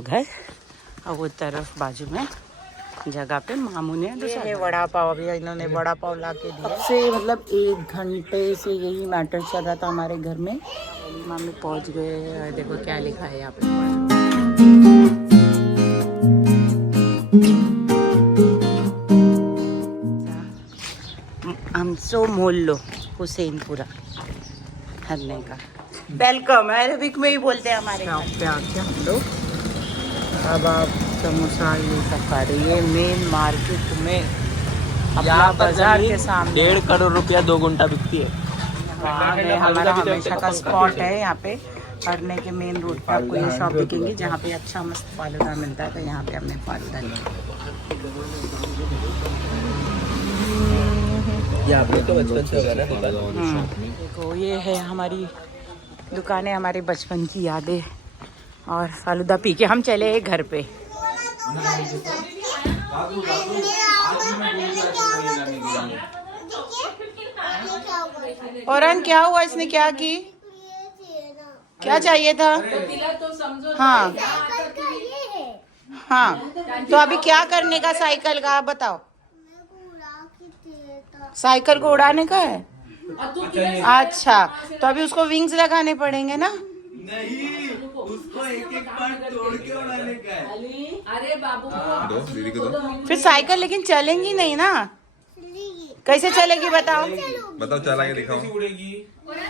घर और वो तरफ बाजू में जगह पे मामू ने ये वड़ा पाव, अभी इन्होंने वड़ा पाव ला के दिया। से मतलब 1 घंटे से यही मैटर चल रहा था हमारे घर में। मामू पहुंच गए, देखो क्या लिखा है यहाँ पे। हमसो मोहल्लो हुसैनपुरा हरने का वेलकम। अरबिक में ही बोलते हैं हमारे यहाँ पे आके हम लोग। अब आप समोसा ये सब खा रही है मेन मार्केट में, यहाँ बाजार के सामने 1.5 करोड़ रुपया 2 घंटा बिकती है। हमारा हमेशा का स्पॉट है यहाँ पे। पढ़ने के मेन रोड पे आपको ये शॉप दिखेंगी जहाँ पे अच्छा मस्त फालूदा मिलता है। तो यहाँ पे हमने फालूदा लिया। तो बचपन से होगा ना। देखो ये है हमारी दुकानें, हमारे बचपन की यादें। और फालूदा पी के हम चले घर पे। और क्या हुआ, इसने क्या की? क्या चाहिए था? हाँ हाँ, तो अभी क्या करने का साइकिल का, आप बताओ। साइकिल को उड़ाने का है? अच्छा, तो अभी उसको विंग्स लगाने पड़ेंगे ना? नहीं, उसको एक पार्ट तोड़ के उड़ाने का है। अरे बाबू दो दीदी को दो। फिर साइकिल लेकिन चलेंगी नहीं ना? कैसे चलेगी बताओ? बताओ चला के दिखाओ। उड़ेगी।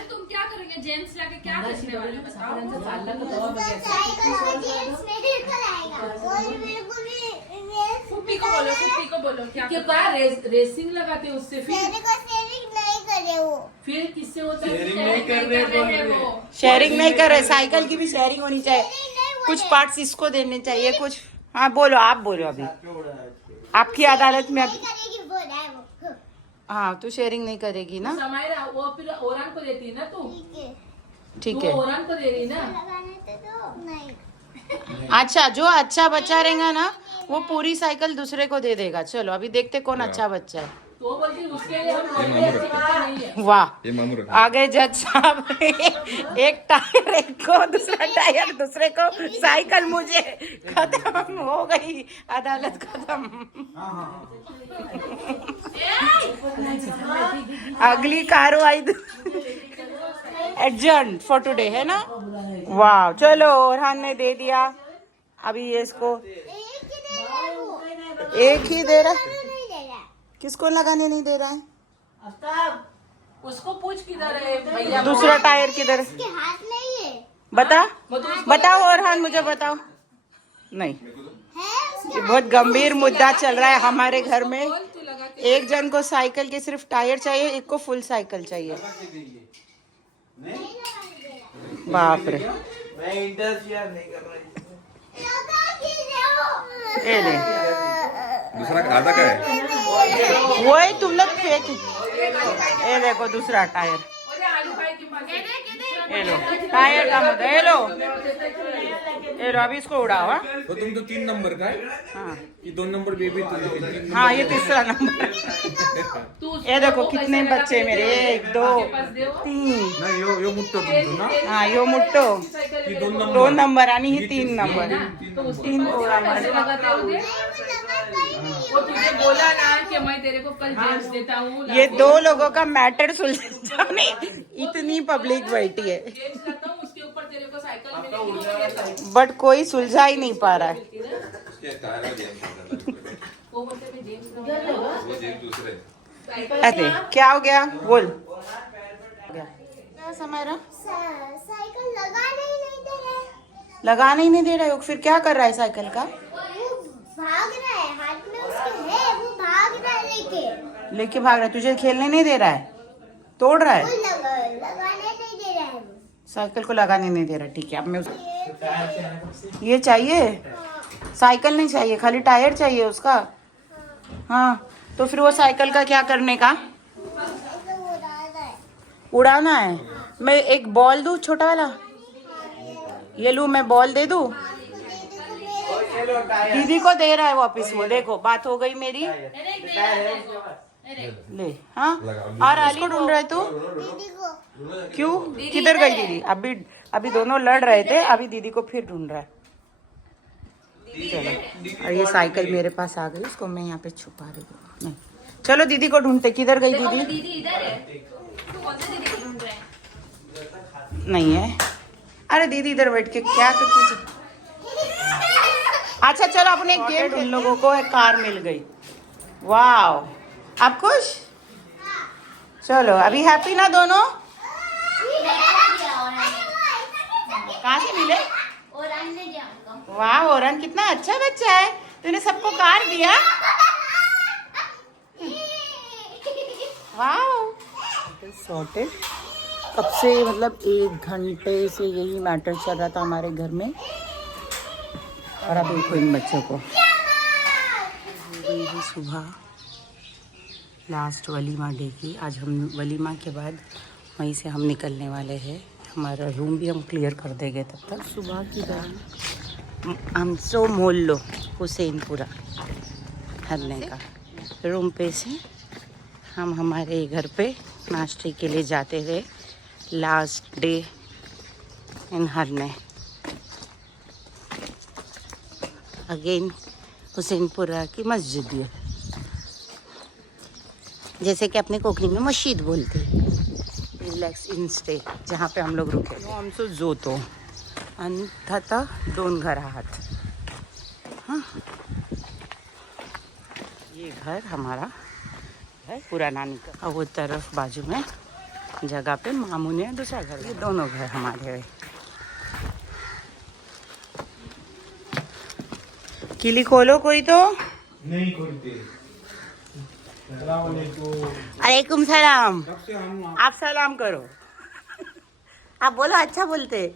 तुम क्या करोगे? जेम्स जाके क्या करने वाले बताओ? फुप्पी को बोलो क्या रेसिंग लगाते उससे फिर किससे होता है? शेयरिंग नहीं कर रहे। साइकिल की भी शेयरिंग होनी चाहिए। कुछ पार्ट्स इसको देने चाहिए कुछ। हाँ बोलो, आप बोलो। अभी आपकी अदालत में अभी हाँ, तू शेयरिंग नहीं करेगी ना? वो फिर ओरान को देती है ना तू? ठीक है। ओरान को दे रही ना? अच्छा, जो अच्छा बच्चा रहेगा ना वो पूरी साइकिल दूसरे को दे देगा। चलो अभी देखते कौन अच्छा बच्चा है। तो बोलती उसके लिए हम नहीं है। वाह, ये मामू रखा। आगे जज साहब एक टायर एक को, दूसरा टायर दूसरे को, साइकिल मुझे। खत्म हो गई, अदालत खत्म। अगली कार्रवाई एडजर्न फॉर टुडे है ना? वाह, चलो ओरहान ने दे दिया। अभी ये इसको एक ही दे रहा है। किसको लगाने नहीं दे रहा है? उसको पूछ किधर है भैया? दूसरा टायर किधर है? बता, बताओ ओरहान, मुझे बताओ। नहीं, ये बहुत गंभीर मुद्दा चल रहा है हमारे घर में। एक जन को साइकिल के सिर्फ टायर चाहिए, एक को फुल साइकिल चाहिए। बाप रे, मैं इंटरफेयर नहीं कर रहा। ये ले, दूसरा आधा का है। वही तुम लोग फेंक। ये देखो दूसरा टायर। ये लो टायर का मुद्दा। ये लो, ये लो, अभी इसको उड़ाओ। हाँ तो तुम तो 3 नंबर का है। हाँ ये 2 नंबर बेबी तुम। हाँ, ये तीसरा नंबर। ये देखो कितने बच्चे मेरे, 1 2 3। नाही यो मुट्टो तुमचं ना। हाँ, यो मुट्टो ही 2 नंबर 2 नंबर आणि ही 3 नंबर। 3 वो तुझे बोला ना कि मैं तेरे को कल जेम्स देता हूँ। ये 2 लोगों का मैटर सुलझाने इतनी पब्लिक बैठी है, जेम्स लाता हूँ, उसके ऊपर तेरे को साइकिल मिलेगी। बट कोई सुलझा ही नहीं पा रहा है। वो बोलते हैं जेम्स लाऊंगा। वो जेब दूसरे। अरे क्या हो गया, बोल। क्या समारा? साइकिल लगाने ही नहीं दे रहा है। लगाने ही नहीं दे रहा है। फिर क्या कर रहा है साइकिल का? वो भाग रहा है, हाथ में उसके है, वो भाग रहा है लेके भाग रहा है। तुझे खेलने नहीं दे रहा है, तोड़ रहा है। लगाने नहीं दे रहा है वो। साइकिल को लगाने नहीं दे रहा। ठीक है, अब मैं ये चाहिए, साइकिल नहीं चाहिए, खाली टायर चाहिए उसका। हाँ, तो फिर वो साइकिल का क्या करने का? उड़ाना है। मैं एक बॉल दूँ छोटा वाला? ये लूँ, मैं बॉल दे दूँ? दीदी को दे रहा है वापस वो। देखो बात हो गई मेरी। ले हाँ, और अली को ढूंढ रहे तू? क्यों, किधर गई दीदी? अभी दोनों लड़ रहे थे, अभी दीदी को फिर ढूंढ रहा है। चलो, और ये साइकिल मेरे पास आ गई, उसको मैं यहाँ पे छुपा रही हूँ। नहीं, चलो दीदी को ढूंढते, किधर गई दीदी? दीदी इधर है। तू कौन सी दीदी को ढूंढ रहा है? नहीं है। अरे दीदी इधर बैठ के क्या करती? अच्छा चलो अपने एक गेम, उन लोगों को एक कार मिल गई। वाओ, आप खुश? चलो अभी हैप्पी ना दोनों? कहाँ से मिले? वाह ओरन कितना अच्छा बच्चा है, तूने सबको कार दिया। वाह सॉर्टेड। कब से मतलब 1 घंटे से यही मैटर चल रहा था हमारे घर में, और अब देखो इन बच्चों को। यही सुबह लास्ट वलीमा डे की, आज हम वलीमा के बाद वहीं से हम निकलने वाले हैं। हमारा रूम भी हम क्लियर कर देंगे तब तक। सुबह की तरह हम सो मोहल्लो हुसैनपुरा हरने का रूम पे से हम हमारे घर पे नाश्ते के लिए जाते हुए last day in Harne. Again Hussainpura की मस्जिद है, जैसे कि अपने कोकणी में मस्जिद बोलते हैं। रिलैक्स इन स्टे जहाँ पे हम लोग रुके थे। आमचो जोतो अंततः 2 घर आहात। हाँ, ये घर हमारा है पूरा नानी का, और वो तरफ बाजू में जगह पे मामू ने दूसरा घर। ये दोनों घर हमारे हैं। किली खोलो कोई तो नहीं खोलते। अलैकुम सलाम। आप सलाम करो। आप बोलो, अच्छा बोलते।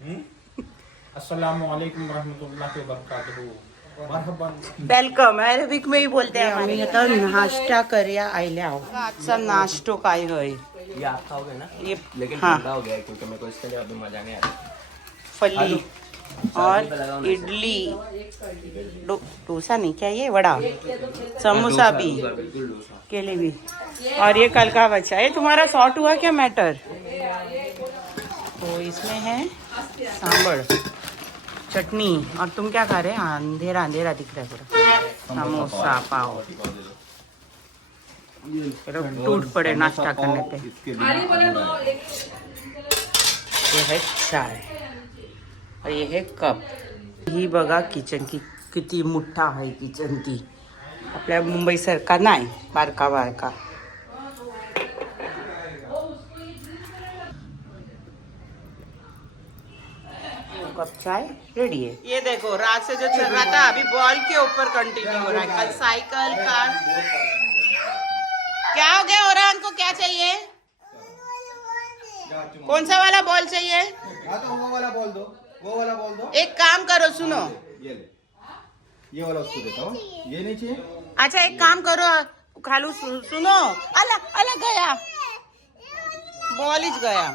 अस्सलामु अलैकुम रहमतुल्लाहि व बरकातुहू। मरहबन। वेलकम अरेबिक में ही बोलते हैं। आम्ही आता नाश्ता करया आयल्या आहो। आजचा नाश्तो काय होय? ये आप खाओगे ना, ये लेकिन हाँ, ठंडा हो गया है क्योंकि मेरे को इसके लिए अभी मजा नहीं आ रहा। फली और इडली, डोसा नहीं, क्या ये वड़ा, समोसा भी, बिल्कुल डोसा। केले भी, और ये कल का बचा है। तुम्हारा सॉर्ट हुआ क्या मैटर? तो इसमें है सांभर चटनी, और तुम क्या खा रहे हैं? अंधेरा अंधेरा दिख रहा है पूरा। समोसा पाव, टूट पड़े नाश्ता करने पे। आली बोला नो एक ये है चाय और ये है कप। ही बघा किचन की किती मोठा आहे किचन की, आपल्या मुंबई सारखा नाही, बारका बारका। कप चाय रेडी है। ये देखो रात से जो चल रहा था अभी बॉल के ऊपर कंटिन्यू हो रहा है। कल साइकिल कार। क्या हो गया ओरान को, क्या चाहिए? कौन सा वाला बॉल चाहिए? वो वाला बोल दो, वो वाला बोल दो। एक काम करो, सुनो, ये वाला उसको देता हूँ। ये नहीं चाहिए? अच्छा एक काम करो खालू, सुनो, अलग अलग गया, बॉल ही गया।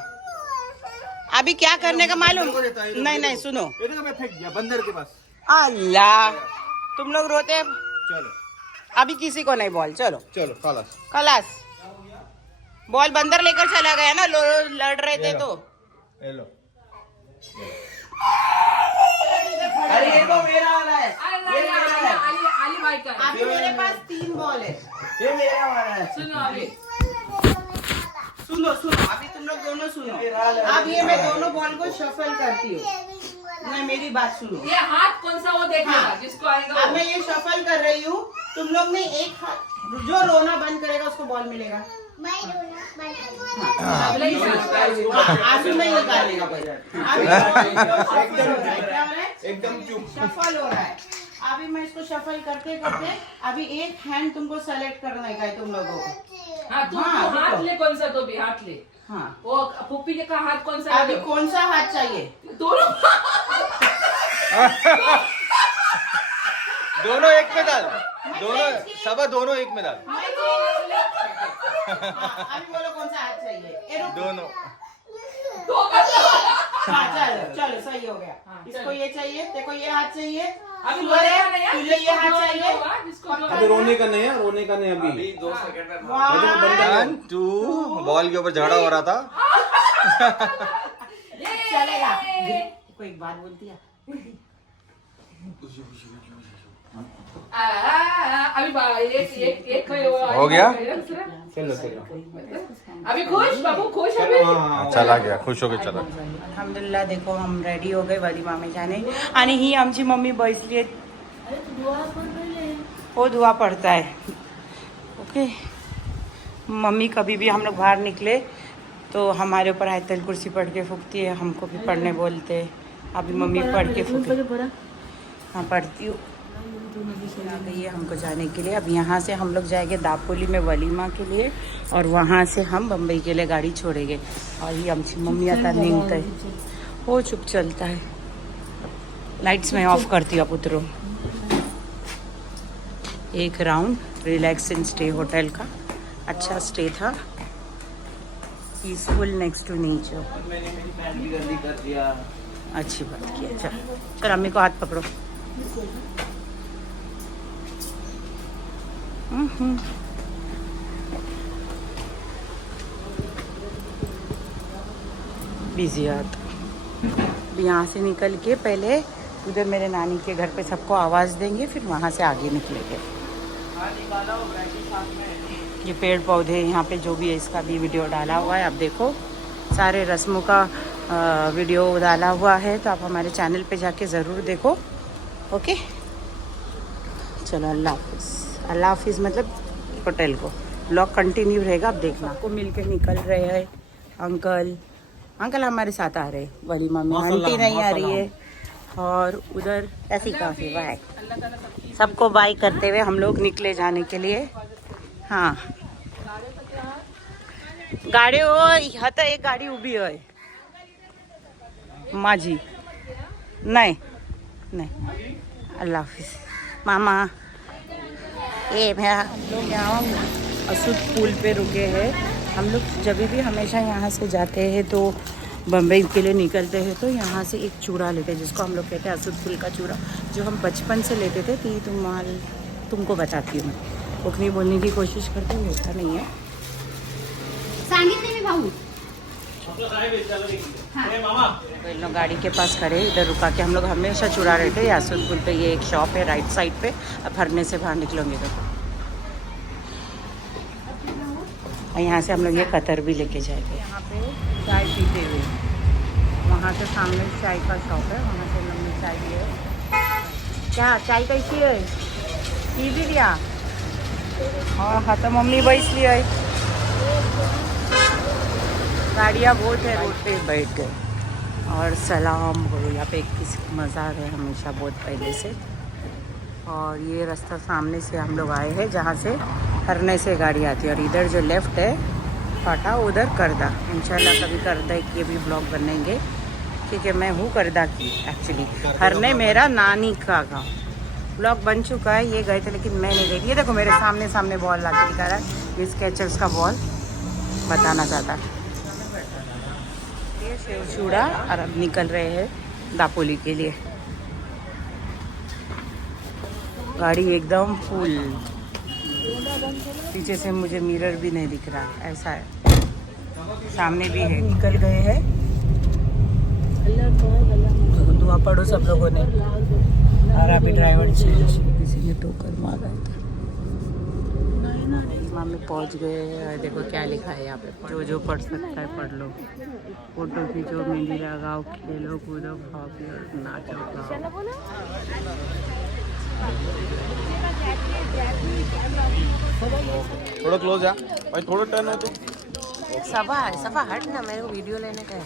अभी क्या करने का मालूम? नहीं नहीं सुनो, ये देखो मैं फेंक दिया बंदर के पास। अल्लाह तुम लोग रोते हैं। चलो अभी किसी को नहीं बॉल, चलो चलो खलास। खलास। बॉल बंदर लेकर चला गया ना, लड़ रहे थे तो। ये लो। अरे ये तो मेरा वाला है, आली भाई का। अभी मेरे पास 3 बॉल है, ये मेरा वाला है। सुनो अभी, सुनो सुनो, अभी तुम लोग दोनों सुनो। अब ये मैं दोनों बॉल को शफल करती हूँ। नहीं मेरी बात सुनो। ये हाथ कौन सा वो देखेगा, हाँ। जिसको आएगा अब वो। मैं ये शफल कर रही हूँ, तुम लोग ने एक हाथ, जो रोना बंद करेगा उसको बॉल मिलेगा। अगले ही साथ। आंसू नहीं निकालेगा पहले। एकदम चुप। शफल हो रहा है। अभी मैं इसको शफल करते करते अभी एक हैंड तुमको सेलेक्ट करना है तुम लोगों को। हाँ, तू हाँ, तू हाथ देखो। ले, कौन सा तो भी हाथ ले। हाँ वो पुप्पी का हाथ कौन सा अभी है? कौन सा हाथ चाहिए? दोनों। दोनों एक में डाल, दोनों सब दोनों एक में डाल। अभी बोलो कौन सा हाथ चाहिए? ये रुको। दोनों। हाँ चलो चलो सही हो गया। हाँ, इसको चलो। ये चाहिए, देखो ये हाथ चाहिए। अभी शुगर रोने है, का नहीं है, तुझे ये हाथ जिसको चाहिए। होगा, जिसको जो अभी रोने का नहीं है, रोने का नहीं अभी। 2 सेकंड में 1 2 बॉल के ऊपर झगड़ा हो रहा था। चलेगा। को एक बात बोलती है, हो गया? चलो चलो अभी खुश बाबू खुश अभी चला गया, खुश हो गए, चला. अल्हम्दुलिल्लाह देखो हम रेडी हो गए वलिमा में जाने. आणि ही आमची मम्मी बसली आहे. हो दुआ पड़ता है. ओके. मम्मी कभी भी हम लोग बाहर निकले तो हमारे ऊपर आयतल कुर्सी पढ़ के फूकती है, हमको भी पढ़ने बोलते. अभी मम्मी पढ़ के फूके. हाँ पढ़ती हूँ. आ गई है हमको जाने के लिए. अब यहाँ से हम लोग जाएंगे दापोली में वलीमा के लिए और वहाँ से हम बम्बई के लिए गाड़ी छोड़ेंगे. और ये आमची मम्मी आता निघत आहे. हो चुप चलता है. लाइट्स मैं ऑफ करती हूँ. आप उतरो. एक round relax and stay hotel का अच्छा स्टे था. Peaceful next to nature. मैंने मेरी पैंट भी गंदी कर दिया. अच्छी बात की. अच्छा चल अम्मी को हाथ पकड़ो. बिजी हाथ. यहाँ से निकल के पहले उधर मेरे नानी के घर पे सबको आवाज़ देंगे, फिर वहाँ से आगे निकलेंगे. ये पेड़ पौधे यहाँ पे जो भी है इसका भी वीडियो डाला हुआ है. आप देखो सारे रस्मों का वीडियो डाला हुआ है, तो आप हमारे चैनल पे जाके ज़रूर देखो. ओके चलो अल्लाह हाफिज़. अल्लाह हाफिज़ मतलब होटल को ब्लॉग कंटिन्यू रहेगा. आप देखना. को मिल के निकल रहे हैं अंकल. अंकल हमारे साथ आ रहे हैं वलीमा में. आंटी नहीं आ रही है. और उधर ऐसी काफ़ी बाय. सबको बाय करते हुए हम लोग निकले जाने के लिए. हाँ गाडी हो आता. एक गाडी उभी आहे माझी. नहीं नहीं. अल्लाह हाफिज़ मामा. ये मेरा लोग यहाँ असूद पुल पे रुके हैं. हम लोग जब भी हमेशा यहाँ से जाते हैं तो बम्बई के लिए निकलते हैं तो यहाँ से एक चूड़ा लेते हैं जिसको हम लोग कहते हैं असूद पुल का चूड़ा, जो हम बचपन से लेते थे. कि तुमको बताती हूँ मैं. उखनी बोलने की कोशिश करते हैं, होता नहीं है. इन लोग गाड़ी के पास खड़े इधर रुका के हम लोग हमेशा चुरा रहे थे. यासूद पुल पे ये एक शॉप है राइट साइड पे. अब हरने से बाहर निकलोगे तो यहाँ से हम लोग ये कतर भी लेके जाएंगे. यहाँ पे चाय पीते हुए वहाँ से सामने चाय का शॉप है, वहाँ से लंबी चाय भी है. क्या चाय कैसी है? पी भी लिया. हाँ हाँ तो मम्मी बैठली है. गाड़ियाँ बहुत है. रोड पे बैठ गए और सलाम बोलो. यहाँ पे एक किसी मज़ार है हमेशा बहुत पहले से. और ये रास्ता सामने से हम लोग आए हैं जहाँ से हरने से गाड़ी आती है. और इधर जो लेफ़्ट है फाटा उधर करदा. इंशाल्लाह कभी करदा के भी ब्लॉग बनेंगे क्योंकि मैं हूँ करदा की एक्चुअली. हरने मेरा नानी का गाँव. ब्लॉग बन चुका है. ये गए थे लेकिन मैं नहीं गई. ये देखो मेरे सामने बॉल ला के दिखा रहा है. ये स्केचर्स का बॉल बताना चाहता है. ये सेव चूड़ा. और अब निकल रहे हैं दापोली के लिए. गाड़ी एकदम फुल. पीछे से मुझे मिरर भी नहीं दिख रहा. ऐसा है. सामने भी है. निकल गए हैं. दुआ पढ़ो सब लोगों ने. और अभी ड्राइवर किसी ने टोकर मारा था. मामी पहुंच गए. देखो क्या लिखा है यहाँ पे. जो पढ़ सकता है पढ़ लो. फोटो खींचो, मेहंदी लगाओ, खेलो कूदो, खाओ पियो, नाचो गाओ. थोड़ा क्लोज आ भाई. थोड़ा टर्न हो तो. सफा हट ना. मेरे को वीडियो लेने का है.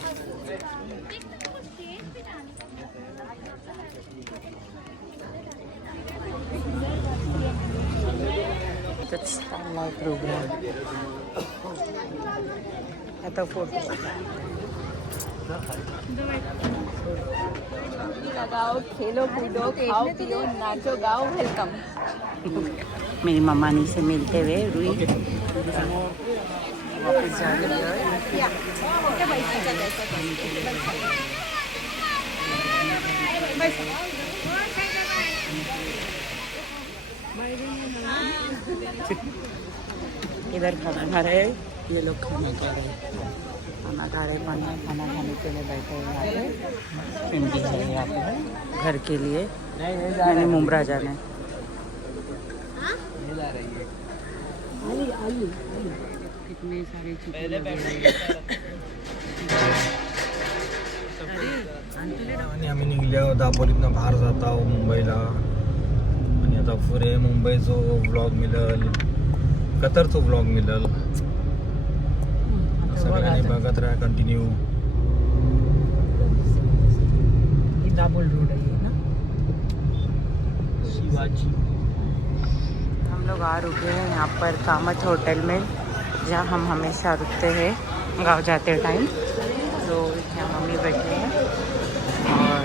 प्रोग्राम आता फोटो लगाओ, खेलो कूदो, खाओ पियो, नाचो गाओ. वेलकम. मेरी मम्मानी से मिलते हुए रुई वापस जाने इधर खाना खा रहे हैं. ये लोग खाने के लिए खाना खा रहे, खाना खाने के लिए बैठे हैं यहाँ पे। पिंडी है यहाँ पे घर के लिए, मैंने मुमरा जाना है। कितने सारे आणि आम्ही निघलो दापोलीतनं बाहेर जात आहोत मुंबईला. आणि आता पुढे मुंबईचो व्लॉग मिळेल, कतरचो व्लॉग मिळेल. सगळ्यांनी बघत राहा कंटिन्यू. दाबोल रोड है ये ना, शिवाजी. हम लोग आ रुके हैं यहाँ पर कामत होटल में, जहाँ हम हमेशा रुकते हैं गाँव जाते टाइम. तो यहाँ मम्मी बैठे हैं और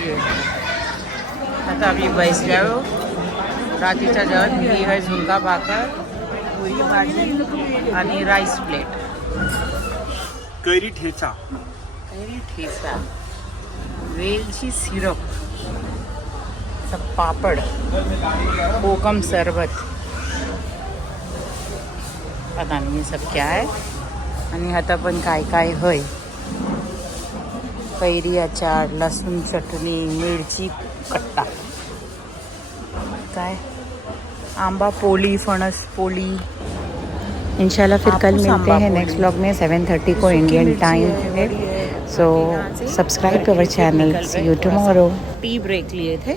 ये आता आम्ही बसलो. रात्रीच्या जेवण ही आहे झुणका भाकर, पुरी भाजी आणि rice plate. Carry thecha, carry thecha, वेलची सिरप, सब पापड़, कोकम शरबत, पता नहीं ये सब क्या है. आणि आता पण काय काय होय. कैरी अचार, लसूण चटणी, मिरची कट्टा, काय आंबा पोली, फणस पोली. इंशाल्लाह फिर कल मिलते हैं नेक्स्ट व्लॉग में 7:30 को इंडियन टाइम है. So subscribe to our channel. See you tomorrow. Tea break लिए थे.